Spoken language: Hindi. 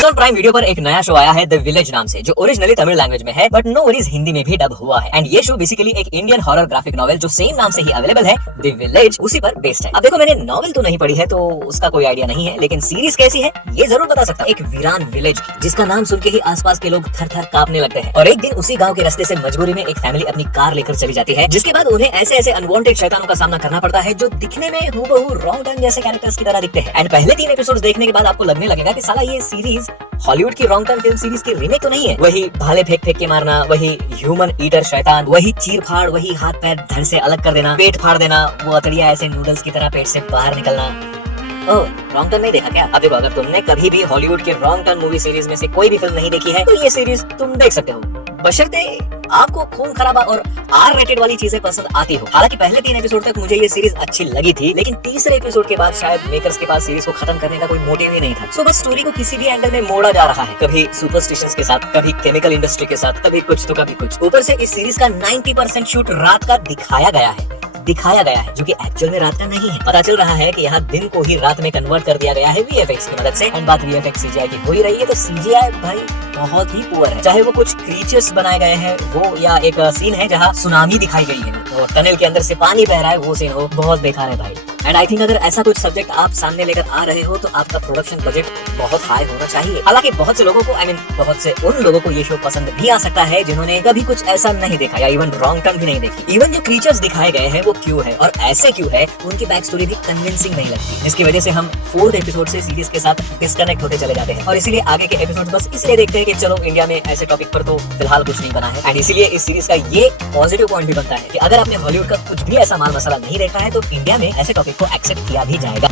अमेज़न प्राइम वीडियो पर एक नया शो आया है द विलेज नाम से, जो ओरिजिनली तमिल लैंग्वेज में है बट नो वरीज हिंदी में भी डब हुआ है। एंड ये शो बेसिकली एक इंडियन हॉरर ग्राफिक नॉवेल जो सेम नाम से ही अवेलेबल है द विलेज, उसी पर बेस्ड है। अब देखो, मैंने नॉवेल तो नहीं पढ़ी है तो उसका कोई आइडिया नहीं है, लेकिन सीरीज कैसी है ये जरूर बता सकता हूँ। एक वीरान विलेज की जिसका नाम सुन के ही आसपास के लोग थर थर कांपने लगते हैं। और एक दिन उसी गाँव के रास्ते से मजबूरी में एक फैमिली अपनी कार लेकर चली जाती है, जिसके बाद उन्हें ऐसे ऐसे अनवांटेड शैतानों का सामना करना पड़ता है जो दिखने में हूबहू रॉन्ग टर्न जैसे कैरेक्टर्स की तरह दिखते हैं। एंड पहले 3 एपिसोड्स देखने के बाद आपको लगने लगेगा कि साला ये सीरीज हॉलीवुड की रॉन्ग टर्न फिल्म सीरीज की रीमेक तो नहीं है। वही भाले फेंक फेंक के मारना, वही ह्यूमन ईटर शैतान, वही चीर फाड़, वही हाथ पैर धड़ से अलग कर देना, पेट फाड़ देना, वो अतड़िया ऐसे नूडल्स की तरह पेट से बाहर निकलना। ओह, रॉन्ग टर्न नहीं देखा क्या? अब देखो, अगर तुमने कभी भी हॉलीवुड के रॉन्ग टर्न मूवी सीरीज में से कोई भी फिल्म नहीं देखी है तो ये सीरीज तुम देख सकते हो, बशर्ते आपको खून खराबा और आर रेटेड वाली चीजें पसंद आती हो। हालांकि पहले 3 एपिसोड तक मुझे ये सीरीज अच्छी लगी थी, लेकिन तीसरे एपिसोड के बाद शायद मेकर्स के पास सीरीज को खत्म करने का कोई मोटिव ही नहीं था। सो बस स्टोरी को किसी भी एंगल में मोड़ा जा रहा है, कभी सुपरस्टिशंस के साथ, कभी केमिकल इंडस्ट्री के साथ, कभी कुछ तो कभी कुछ। ऊपर से इस सीरीज का 90% शूट रात का दिखाया गया है, जो कि एक्चुअल में रात का नहीं है। पता चल रहा है कि यहाँ दिन को ही रात में कन्वर्ट कर दिया गया है वीएफएक्स की मदद से। एंड बात वीएफएक्स सीजीआई की हो ही रही है तो सीजीआई भाई बहुत ही पुअर है। चाहे वो कुछ क्रीचर्स बनाए गए हैं वो, या एक सीन है जहाँ सुनामी दिखाई गई है और टनल के अंदर से पानी बह रहा है, वो सीन हो, बहुत बेकार है भाई। एंड आई थिंक अगर ऐसा कुछ सब्जेक्ट आप सामने लेकर आ रहे हो तो आपका प्रोडक्शन बजट बहुत हाई होना चाहिए। हालांकि बहुत से लोगों को, बहुत से उन लोगों को ये शो पसंद भी आ सकता है जिन्होंने कभी कुछ ऐसा नहीं देखा या इवन रॉन्ग टर्न भी नहीं देखी। इवन जो क्रीचर्स दिखाए गए हैं वो क्यों है और ऐसे क्यों है, उनकी बैक स्टोरी भी कन्विंसिंग नहीं लगती, जिसकी वजह से हम 4th एपिसोड से सीरीज के साथ डिस्कनेक्ट होते चले जाते हैं। और इसीलिए आगे के एपिसोड बस इसलिए देखते हैं कि चलो इंडिया में ऐसे टॉपिक पर तो फिलहाल कुछ नहीं बना है। एंड इसीलिए इस सीरीज का ये पॉजिटिव पॉइंट भी बनता है कि अगर आपने हॉलीवुड का कुछ भी ऐसा माल मसाला नहीं देखा है तो इंडिया में ऐसे टॉपिक को एक्सेप्ट किया भी जाएगा।